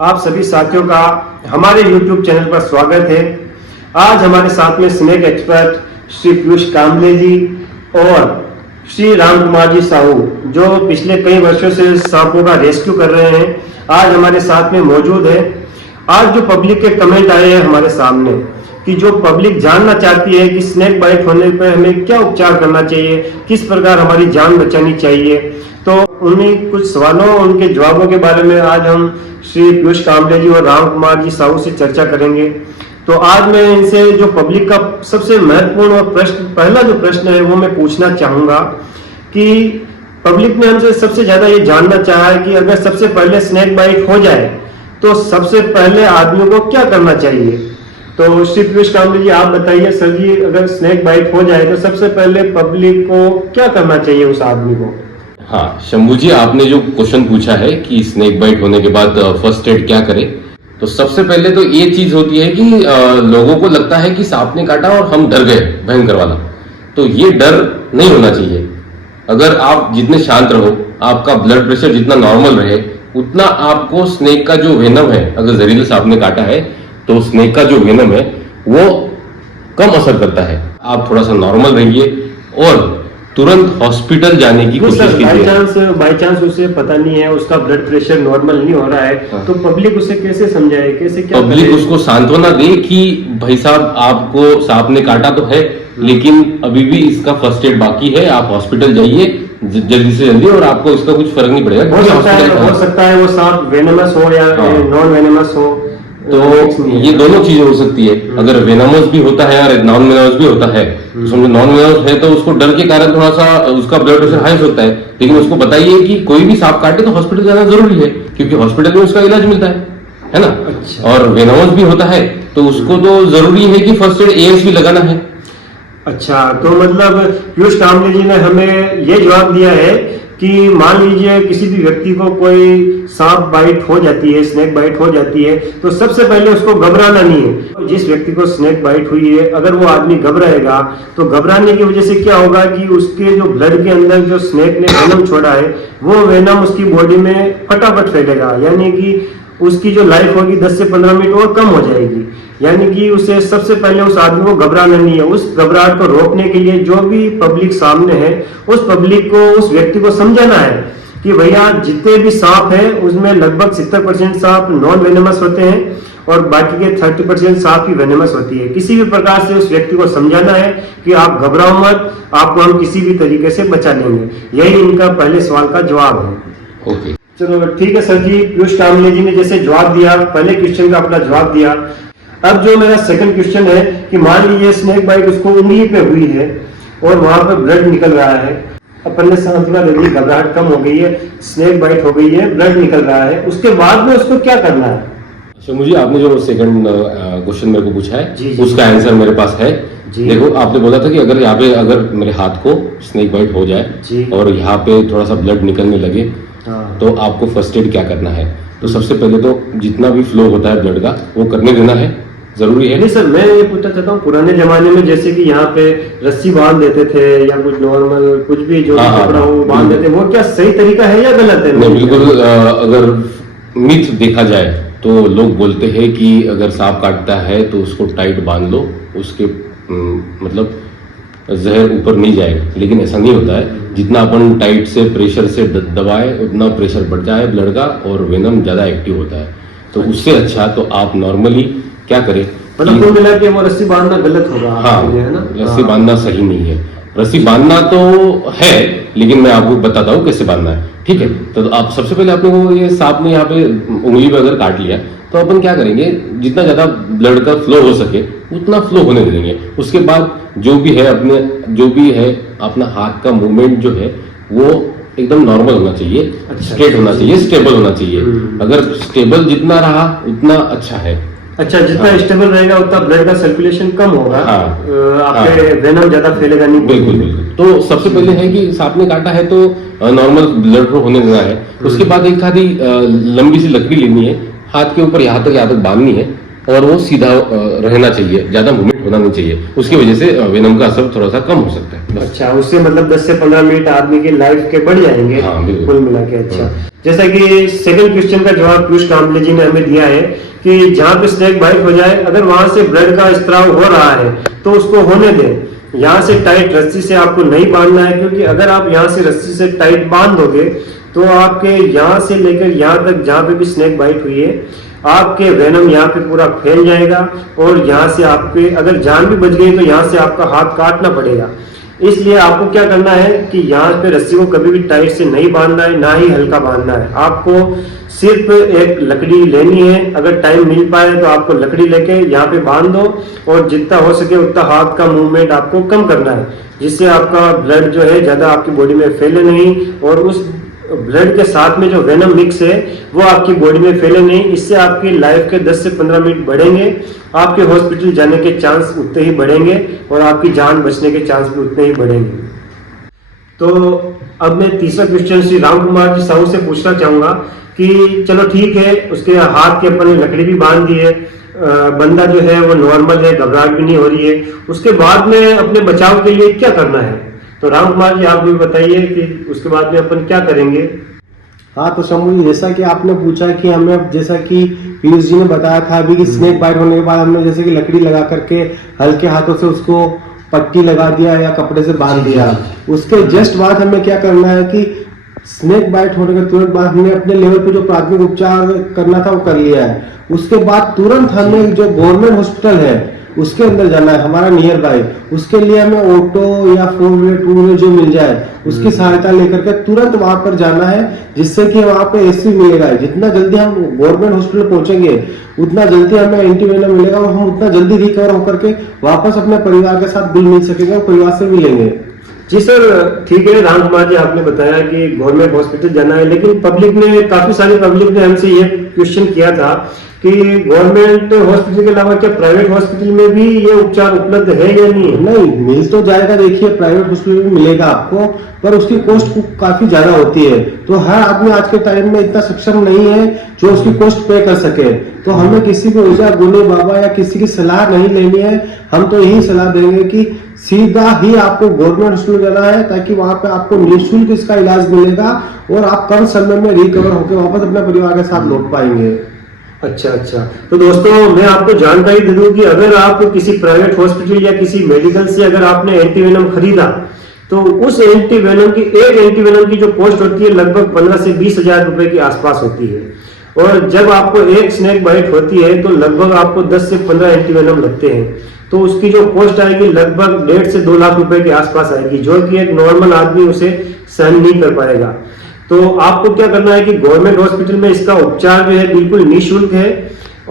आप सभी साथियों का हमारे YouTube चैनल पर स्वागत है। आज हमारे साथ में स्नेक एक्सपर्ट श्री पीयूष कांबले जी और श्री राम कुमार जी साहू, जो पिछले कई वर्षों से सांपों का रेस्क्यू कर रहे हैं, आज हमारे साथ में मौजूद है। आज जो पब्लिक के कमेंट आए हैं हमारे सामने कि जो पब्लिक जानना चाहती है कि स्नेक बाइट होने पर हमें क्या उपचार करना चाहिए, किस प्रकार हमारी जान बचानी चाहिए, तो उन्हीं कुछ सवालों उनके जवाबों के बारे में आज हम श्री पीयूष कांबले जी और राम कुमार जी साहू से चर्चा करेंगे। तो आज मैं इनसे जो पब्लिक का सबसे महत्वपूर्ण और पहला जो प्रश्न है वो मैं पूछना चाहूंगा कि पब्लिक ने हमसे सबसे ज्यादा ये जानना चाहा है कि अगर सबसे पहले स्नेक बाइट हो जाए तो सबसे पहले आदमी को क्या करना चाहिए। तो श्री पीयूष कांबले जी, आप बताइए सर जी, अगर स्नेक बाइट हो जाए तो सबसे पहले पब्लिक को क्या करना चाहिए उस आदमी को। हाँ शंभू जी, आपने जो क्वेश्चन पूछा है कि स्नेक बाइट होने के बाद फर्स्ट एड क्या करें, तो सबसे पहले तो ये चीज होती है कि लोगों को लगता है कि सांप ने काटा और हम डर गए भयंकर वाला। तो ये डर नहीं होना चाहिए। अगर आप जितने शांत रहो, आपका ब्लड प्रेशर जितना नॉर्मल रहे, उतना आपको स्नेक का जो वेनम है, अगर जहरीले सांप ने काटा है तो स्नेक का जो वेनम है वो कम असर करता है। आप थोड़ा सा नॉर्मल रहिए और तुरंत हॉस्पिटल जाने की कोशिश कीजिए। बाई चांस उसे पता नहीं है, उसका ब्लड प्रेशर नॉर्मल नहीं हो रहा है, तो पब्लिक उसे कैसे समझाए, कैसे क्या पब्लिक उसको सांत्वना दे कि भाई साहब आपको सांप ने काटा तो है, लेकिन अभी भी इसका फर्स्ट एड बाकी है, आप हॉस्पिटल जाइए जल्दी से जल्दी और आपको इसका कुछ फर्क नहीं पड़ेगा। हो सकता है वो सांप वेनमस हो या नॉन वेनमस हो, तो ये दोनों चीजें हो सकती है। अगर वेनमस भी होता है और नॉन वेनमस भी होता है, तो समझो नॉन वेनमस है तो उसको डर के कारण थोड़ा सा उसका ब्लड प्रेशर हाई हो सकता है, लेकिन उसको बताइए कि कोई भी सांप काटे तो हॉस्पिटल जाना जरूरी है, क्योंकि हॉस्पिटल में उसका इलाज मिलता है ना। अच्छा। और वेनमस भी होता है तो उसको तो जरूरी है कि फर्स्ट एड एएनसी लगाना है। अच्छा, तो मतलब पीयूष कांबले जी ने हमें ये जवाब दिया है कि मान लीजिए किसी भी व्यक्ति को कोई सांप बाइट हो जाती है, स्नेक बाइट हो जाती है, तो सबसे पहले उसको घबराना नहीं है। जिस व्यक्ति को स्नेक बाइट हुई है, अगर वो आदमी घबराएगा तो घबराने की वजह से क्या होगा कि उसके जो ब्लड के अंदर जो स्नेक ने वेनम छोड़ा है, वो वेनम उसकी बॉडी में फटाफट फैलेगा, यानी कि उसकी जो लाइफ होगी 10 से 15 मिनट और कम हो जाएगी। यानी कि उसे सबसे पहले उस आदमी को घबराना नहीं है। उस घबराहट को रोकने के लिए जो भी पब्लिक सामने है, उस पब्लिक को, उस व्यक्ति को समझाना है कि भैया जितने भी सांप है उसमें लगभग 70% सांप नॉन वेनेमस होते हैं और बाकी के 30% सांप ही वेनेमस होती है। किसी भी प्रकार से उस व्यक्ति को समझाना है कि आप घबराओ मत, आपको हम किसी भी तरीके से बचा लेंगे। यही इनका पहले सवाल का जवाब है। ओके, चलो ठीक है सर जी। पीयूष कांबले जी ने जैसे जवाब दिया, पहले क्वेश्चन का अपना जवाब दिया। अब जो मेरा सेकंड क्वेश्चन है कि मान लीजिए स्नेक बाइट उसको उंगली पे हुई है और वहां पर ब्लड निकल रहा है, अपन ने सांत्वना दे दी, घबराहट कम हो गई है, स्नेक बाइट हो गई है, ब्लड निकल रहा है, उसके बाद में उसको क्या करना है। अच्छा, मुझे आपने जो सेकंड क्वेश्चन मेरे को पूछा है जी, उसका आंसर मेरे पास है। देखो, आपने बोला था कि अगर यहाँ पे अगर मेरे हाथ को स्नेक बाइट हो जाए और यहाँ पे थोड़ा सा ब्लड निकलने लगे, तो आपको फर्स्ट एड क्या करना है। तो सबसे पहले तो जितना भी फ्लो होता है ब्लड का वो करने देना है, जरूरी है। नहीं सर, मैं ये पूछना चाहता हूँ, पुराने जमाने में जैसे कि यहाँ पे रस्सी बांध देते थे या कुछ नॉर्मल कुछ भी जो कपड़ा हो बांध देते, वो क्या सही तरीका है या गलत है। नहीं, बिल्कुल अगर मिथ देखा जाए तो लोग बोलते हैं कि अगर सांप काटता है तो उसको टाइट बांध लो, उसके मतलब जहर ऊपर नहीं जाएगा, लेकिन ऐसा नहीं होता है। जितना अपन टाइट से प्रेशर से दबाए उतना प्रेशर बढ़ जाए ब्लड का और वेनम ज्यादा एक्टिव होता है। तो उससे अच्छा तो आप नॉर्मली क्या करें, मतलब कुल मिला के वो रस्सी बांधना गलत होगा। हाँ, है ना, रस्सी बांधना सही नहीं है। रस्सी बांधना तो है, लेकिन मैं आपको बताता हूँ कैसे बांधना है। ठीक है, तो आप सबसे पहले आपने वो ये सांप ने यहाँ पे उंगली पे अगर काट लिया तो अपन क्या करेंगे, जितना ज्यादा ब्लड का फ्लो हो सके उतना फ्लो होने देंगे। उसके बाद जो भी है अपना हाथ का मूवमेंट जो है वो एकदम नॉर्मल होना चाहिए, स्ट्रेट होना चाहिए, स्टेबल होना चाहिए। अगर स्टेबल जितना रहा उतना अच्छा है। अच्छा, जितना स्टेबल रहेगा उतना ब्लड का सर्कुलेशन कम होगा। आपके वेनम ज्यादा फैलेगा नहीं। बिल्कुल बिल्कुल। तो सबसे पहले है कि सांप ने काटा है तो नॉर्मल ब्लड फ्लो होने देना है। उसके बाद एक आधी लंबी सी लकड़ी लेनी है, हाथ के ऊपर यहाँ तक बांधनी है और वो सीधा रहना चाहिए, ज्यादा मूवमेंट होना नहीं चाहिए। उसकी वजह से वेनम का असर थोड़ा सा कम हो सकता है। बस। अच्छा, उससे मतलब 10 से 15 मिनट आदमी की लाइफ के बढ़ जाएंगे। हाँ, बिल्कुल। कुल मिला के। अच्छा, जैसा कि सेकंड क्वेश्चन का जवाब पीयूष कांबले जी ने हमें दिया है कि जहाँ पे स्नेक बाइट हो जाए, अगर वहां से ब्लड का स्त्राव हो रहा है तो उसको होने दें। यहाँ से टाइट रस्सी से आपको नहीं बांधना है, क्योंकि अगर आप यहाँ से रस्सी से टाइट बांध दोगे तो आपके यहाँ से लेकर यहाँ तक जहाँ पे भी स्नेक बाइट हुई है, आपके वेनम यहाँ पे पूरा फैल जाएगा और यहाँ से आपके अगर जान भी बच गई तो यहाँ से आपका हाथ काटना पड़ेगा। इसलिए आपको क्या करना है कि यहाँ पे रस्सी को कभी भी टाइट से नहीं बांधना है, ना ही हल्का बांधना है। आपको सिर्फ एक लकड़ी लेनी है, अगर टाइम मिल पाए तो आपको लकड़ी लेके यहाँ पे बांध दो और जितना हो सके उतना हाथ का मूवमेंट आपको कम करना है, जिससे आपका ब्लड जो है ज्यादा आपकी बॉडी में फैले नहीं और उस ब्लड के साथ में जो वेनम मिक्स है वो आपकी बॉडी में फैले नहीं। इससे आपकी लाइफ के 10 से 15 मिनट बढ़ेंगे, आपके हॉस्पिटल जाने के चांस उतने ही बढ़ेंगे और आपकी जान बचने के चांस भी उतने ही बढ़ेंगे। तो अब मैं तीसरा क्वेश्चन श्री राम कुमार जी साहू से पूछना चाहूंगा कि चलो ठीक है, उसके हाथ के अपन ने लकड़ी भी बांध दी है, बंदा जो है वो नॉर्मल है, घबराहट भी नहीं हो रही है, उसके बाद में अपने बचाव के लिए क्या करना है? तो राम कुमार जी आप भी बताइए कि उसके बाद में अपन क्या करेंगे। हाँ, तो शंभू जी, जैसा कि आपने पूछा कि हमें, जैसा कि पीयूष जी ने बताया था अभी कि स्नेक बाइट होने के बाद हमने जैसे कि लकड़ी लगा करके हल्के हाथों से उसको पट्टी लगा दिया या कपड़े से बांध दिया। उसके जस्ट बाद हमें क्या करना है कि स्नेक बाइट होने के तुरंत बाद हमने अपने लेवल पे जो प्राथमिक उपचार करना था वो कर लिया है। उसके बाद तुरंत हमें जो गवर्नमेंट हॉस्पिटल है उसके अंदर जाना है, हमारा नियर बाय। उसके लिए हमें ऑटो या 4-व्हीलर 2-व्हीलर जो मिल जाए उसकी सहायता लेकर के तुरंत वहां पर जाना है, जिससे कि वहां पे एसी मिलेगा। जितना जल्दी हम गवर्नमेंट हॉस्पिटल पहुंचेंगे उतना जल्दी हमें एंटीवेनम मिलेगा और हम उतना जल्दी रिकवर होकर के वापस अपने परिवार के साथ घुल मिल सकेंगे और परिवार से मिलेंगे। जी सर, ठीक है राम कुमार जी, आपने बताया कि गवर्नमेंट हॉस्पिटल जाना है, लेकिन पब्लिक ने, काफी सारी पब्लिक ने हमसे ये क्वेश्चन किया था कि गवर्नमेंट हॉस्पिटल के अलावा क्या प्राइवेट हॉस्पिटल में भी ये उपचार उपलब्ध है या नहीं? नहीं, मिल तो जाएगा। देखिए, प्राइवेट हॉस्पिटल में मिलेगा आपको, पर उसकी कॉस्ट काफी ज्यादा होती है। तो हर आदमी आज के टाइम में इतना सक्षम नहीं है जो उसकी कॉस्ट पे कर सके। तो हमें किसी भी ओझा गोले बाबा या किसी की सलाह नहीं लेनी है। हम तो यही सलाह देंगे कि सीधा ही आपको गवर्नमेंट हॉस्पिटल जाना है, ताकि वहां पे आपको निःशुल्क इसका इलाज मिलेगा और आप कम समय में रिकवर होकर वापस अपने परिवार के साथ लौट पाएंगे। अच्छा, तो दोस्तों मैं आपको जानकारी दे दूं कि अगर आप किसी प्राइवेट हॉस्पिटल या किसी मेडिकल से अगर आपने एंटीवेनम खरीदा तो उस एंटीवेनम की, एक एंटीवेनम की जो कॉस्ट होती है लगभग 15 से 20 हजार रुपए के आसपास होती है, और जब आपको एक स्नेक बाइट होती है तो लगभग आपको 10 से 15 एंटीवेनम लगते हैं। तो उसकी जो कॉस्ट आएगी लगभग 1.5 से 2 लाख रुपए के आसपास आएगी, जो कि एक नॉर्मल आदमी उसे सहन नहीं कर पाएगा। तो आपको क्या करना है कि गवर्नमेंट हॉस्पिटल में इसका उपचार जो है बिल्कुल निःशुल्क है।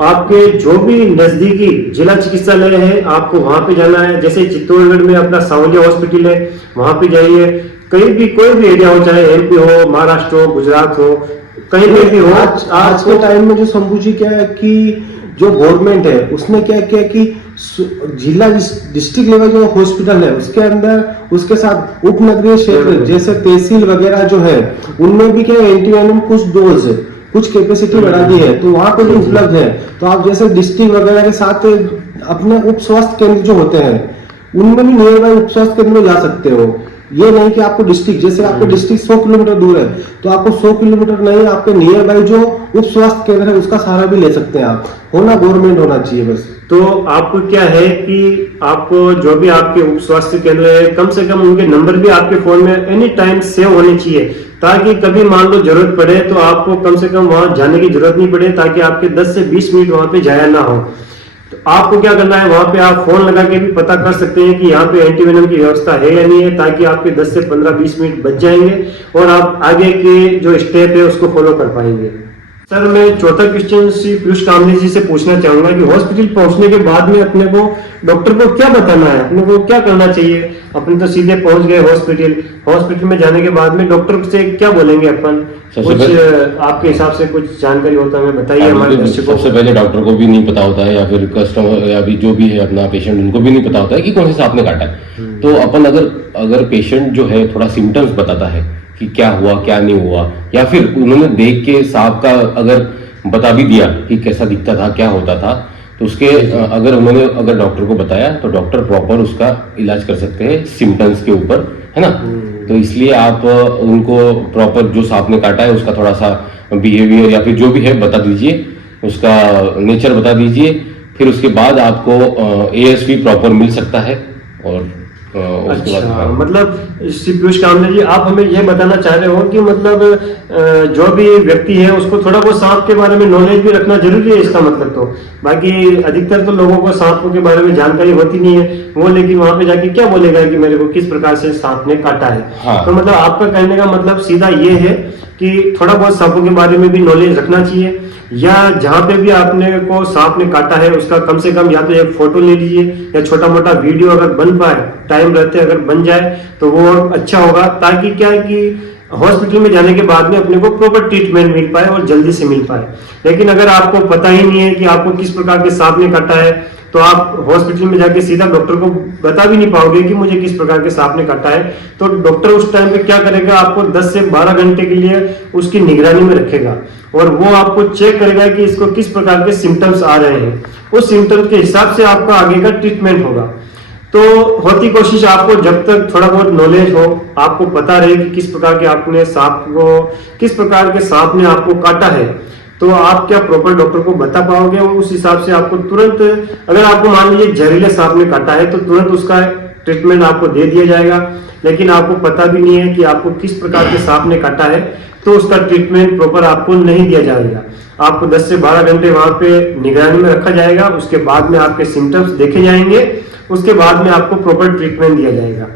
आपके जो भी नजदीकी जिला चिकित्सालय है आपको वहां पे जाना है। जैसे चित्तौड़गढ़ में अपना सावलिया हॉस्पिटल है, वहां पे जाइए। कहीं भी कोई भी एरिया हो, चाहे एमपी हो, महाराष्ट्र हो, गुजरात हो, कहीं पे भी हो। आज के टाइम में जो शंभू जी क्या है कि जो गवर्नमेंट है उसने क्या किया कि जिला डिस्ट्रिक्ट लेवल जो हॉस्पिटल है उसके अंदर उसके साथ उपनगरीय क्षेत्र जैसे तहसील वगैरह जो है उनमें भी क्या एंटीवेनम कुछ डोज कुछ कैपेसिटी बढ़ा दी है, तो वहां पर भी उपलब्ध है। तो आप जैसे डिस्ट्रिक्ट वगैरह के साथ अपने उप स्वास्थ्य केंद्र जो होते हैं उनमें भी नियर बाय उप स्वास्थ्य केंद्र में जा सकते हो। ये नहीं कि आपको डिस्ट्रिक्ट, जैसे आपको डिस्ट्रिक्ट 100 किलोमीटर दूर है तो आपको 100 किलोमीटर नहीं, आपके नियर बाय जो उप स्वास्थ्य केंद्र है उसका सहारा भी ले सकते हैं आप। होना गवर्नमेंट होना चाहिए बस। तो आपको क्या है कि आपको जो भी आपके उप स्वास्थ्य केंद्र है कम से कम उनके नंबर भी आपके फोन में एनी टाइम सेव होने चाहिए, ताकि कभी मान लो जरूरत पड़े तो आपको कम से कम वहां जाने की जरूरत नहीं पड़े, ताकि आपके 10 से 20 मिनट वहां पे जाया ना हो। तो आपको क्या करना है, वहां पे आप फोन लगा के भी पता कर सकते हैं कि यहाँ पे एंटीवेनम की व्यवस्था है या नहीं है, ताकि आपके 10 से 15-20 मिनट बच जाएंगे और आप आगे के जो स्टेप है उसको फॉलो कर पाएंगे। सर, मैं चौथा क्वेश्चन श्री पीयूष कामले जी से पूछना चाहूंगा कि हॉस्पिटल पहुंचने के बाद में अपने को डॉक्टर को क्या बताना है, अपने को क्या करना चाहिए? अपन तो सीधे पहुंच गए हॉस्पिटल में जाने के बाद में डॉक्टर से क्या बोलेंगे अपन? कुछ आपके हिसाब से कुछ जानकारी होता है बताइए हमारे दर्शकों। सबसे पहले डॉक्टर को भी नहीं पता होता है या फिर कस्टमर या भी जो भी है अपना पेशेंट उनको भी नहीं पता होता है कि कौन से सांप ने काटा है। तो अपन अगर पेशेंट जो है थोड़ा सिम्टम्स बताता है कि क्या हुआ क्या नहीं हुआ, या फिर उन्होंने देख के सांप का अगर बता भी दिया कि कैसा दिखता था क्या होता था, तो उसके अगर डॉक्टर को बताया तो डॉक्टर प्रॉपर उसका इलाज कर सकते हैं सिम्टम्स के ऊपर, है ना। तो इसलिए आप उनको प्रॉपर जो सांप ने काटा है उसका थोड़ा सा बिहेवियर या फिर जो भी है बता दीजिए, उसका नेचर बता दीजिए, फिर उसके बाद आपको ASV प्रॉपर मिल सकता है। और उसके बाद अच्छा, मतलब श्री पीयूष कामले जी, आप हमें यह बताना चाह रहे हो कि मतलब जो भी व्यक्ति है उसको थोड़ा बहुत सांप के बारे में नॉलेज भी रखना जरूरी है, इसका मतलब तो। बाकी अधिकतर तो लोगों को सांपों के बारे में जानकारी होती नहीं है, वो लेकिन वहां पे जाके क्या बोलेगा कि मेरे को किस प्रकार से सांप ने काटा है। हाँ। तो मतलब आपका कहने का मतलब सीधा ये है कि थोड़ा बहुत सांपों के बारे में भी नॉलेज रखना चाहिए, या जहां पे भी आपने को सांप ने काटा है उसका कम से कम या तो एक फोटो ले लीजिए, या छोटा मोटा वीडियो अगर बन पाए, टाइम रहते अगर बन जाए तो वो अच्छा होगा, ताकि क्या है कि हॉस्पिटल में जाने के बाद में अपने को प्रॉपर ट्रीटमेंट मिल पाए और जल्दी से मिल पाए। लेकिन अगर आपको पता ही नहीं है कि आपको किस प्रकार के सांप ने काटा है, तो आप हॉस्पिटल में जाके सीधा डॉक्टर को बता भी नहीं पाओगे कि मुझे किस प्रकार के सांप ने काटा है। तो डॉक्टर उस टाइम पे क्या करेगा, आपको 10 से 12 घंटे के लिए उसकी निगरानी में रखेगा और वो आपको चेक करेगा कि इसको किस प्रकार के सिम्टम्स आ रहे हैं। उस सिम्टम्स के हिसाब से आपका आगे का ट्रीटमेंट होगा। तो होती कोशिश आपको जब तक थोड़ा बहुत नॉलेज हो, आपको पता रहे कि किस प्रकार के आपने सांप को, किस प्रकार के सांप ने आपको काटा है, तो आप क्या प्रॉपर डॉक्टर को बता पाओगे। और उस हिसाब से आपको तुरंत, अगर आपको मान लीजिए जहरीले सांप ने काटा है तो तुरंत उसका ट्रीटमेंट आपको दे दिया जाएगा। लेकिन आपको पता भी नहीं है कि आपको किस प्रकार के सांप ने काटा है, तो उसका ट्रीटमेंट प्रॉपर आपको नहीं दिया जाएगा। आपको 10 से 12 घंटे वहां पे निगरानी में रखा जाएगा, उसके बाद में आपके सिम्टम्स देखे जाएंगे, उसके बाद में आपको प्रॉपर ट्रीटमेंट दिया जाएगा।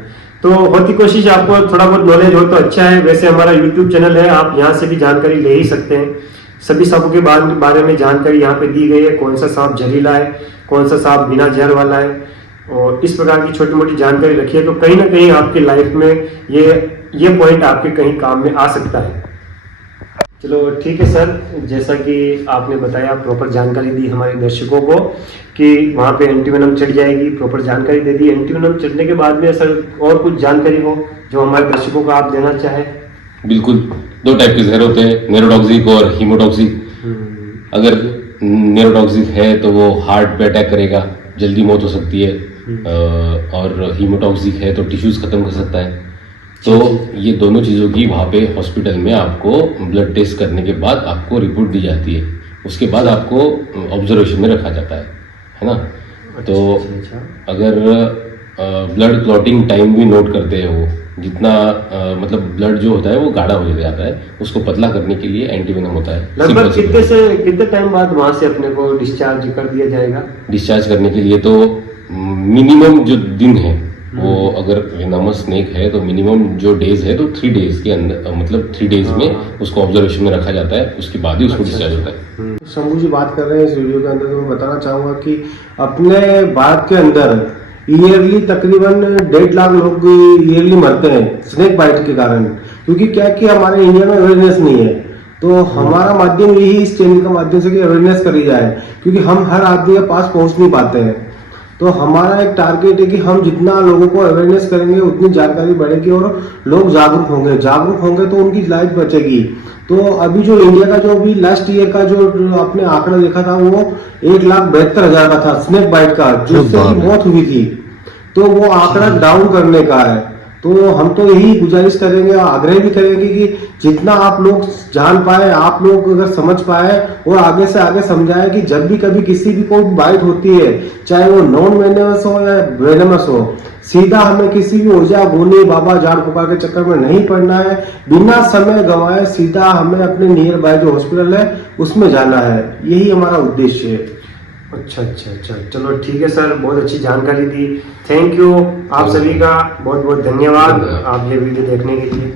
तो होती कोशिश आपको थोड़ा बहुत नॉलेज हो तो अच्छा है। वैसे हमारा यूट्यूब चैनल है, आप यहाँ से भी जानकारी ले ही सकते हैं। सभी सांपों के बारे में जानकारी यहाँ पे दी गई है, कौन सा सांप जहरीला है, कौन सा सांप बिना जहर वाला है, और इस प्रकार की छोटी मोटी जानकारी रखिए, तो कहीं ना कहीं आपकी लाइफ में ये पॉइंट आपके कहीं काम में आ सकता है। चलो ठीक है सर, जैसा कि आपने बताया, प्रॉपर जानकारी दी हमारे दर्शकों को कि वहाँ पे एंटीवेनम चढ़ जाएगी, प्रॉपर जानकारी दे दी। एंटीवेनम चढ़ने के बाद में सर और कुछ जानकारी हो जो हमारे दर्शकों को आप देना चाहें? बिल्कुल, 2 टाइप के जहर होते हैं, न्यूरोटॉक्सिक और हीमोटॉक्सिक। अगर न्यूरोटॉक्सिक है तो वो हार्ट पे अटैक करेगा, जल्दी मौत हो सकती है, और हीमोटॉक्सिक है तो टिश्यूज खत्म कर सकता है। तो ये दोनों चीज़ों की वहाँ पे हॉस्पिटल में आपको ब्लड टेस्ट करने के बाद आपको रिपोर्ट दी जाती है, उसके बाद आपको ऑब्जर्वेशन में रखा जाता है ना। तो अगर ब्लड क्लॉटिंग टाइम भी नोट करते हैं वो, जितना मतलब ब्लड जो होता है वो गाढ़ा हो जाता है, उसको पतला करने के लिए एंटीवेनम होता है। लगभग कितने टाइम बाद वहां से अपने को डिस्चार्ज कर दिया जाएगा? डिस्चार्ज करने के लिए तो मिनिमम जो दिन है वो, अगर वेनमस स्नेक है तो मिनिमम जो डेज है तो 3 डेज के अंदर, मतलब 3 डेज में उसको ऑब्जर्वेशन में रखा जाता है, उसके बाद ही उसको डिस्चार्ज होता है। शंभू जी बात कर रहे हैं इस वीडियो के अंदर, तो मैं बताना चाहूंगा कि अपने भारत के अंदर ईयरली तकरीबन 1.5 लाख लोग ईयरली मरते हैं स्नेक बाइट के कारण। क्योंकि क्या कि हमारे इंडिया में अवेयरनेस नहीं है, तो हमारा माध्यम यही इस चैनल के माध्यम से कि अवेयरनेस करी जाए, क्योंकि हम हर आदमी के पास पहुंच नहीं पाते हैं। तो हमारा एक टारगेट है कि हम जितना लोगों को अवेयरनेस करेंगे उतनी जानकारी बढ़ेगी और लोग जागरूक होंगे तो उनकी लाइफ बचेगी। तो अभी जो इंडिया का जो अभी लास्ट ईयर का जो आपने आंकड़ा देखा था वो 1,72,000 का था स्नेक बाइट का, जिससे मौत हुई थी। तो वो आंकड़ा डाउन करने का है। तो हम तो यही गुजारिश करेंगे, आग्रह भी करेंगे कि जितना आप लोग जान पाए, आप लोग अगर समझ पाए और आगे से आगे समझाए कि जब भी कभी किसी भी कोई बाइट होती है, चाहे वो नॉन वेनमस हो या वेनमस हो, सीधा हमें किसी भी ओझा गोनी बाबा झाड़ फूका के चक्कर में नहीं पड़ना है। बिना समय गंवाए सीधा हमें अपने नियर बाय जो हॉस्पिटल है उसमें जाना है, यही हमारा उद्देश्य है। अच्छा, चलो ठीक है सर, बहुत अच्छी जानकारी दी। थैंक यू, आप सभी का बहुत बहुत धन्यवाद आप ये वीडियो देखने के लिए।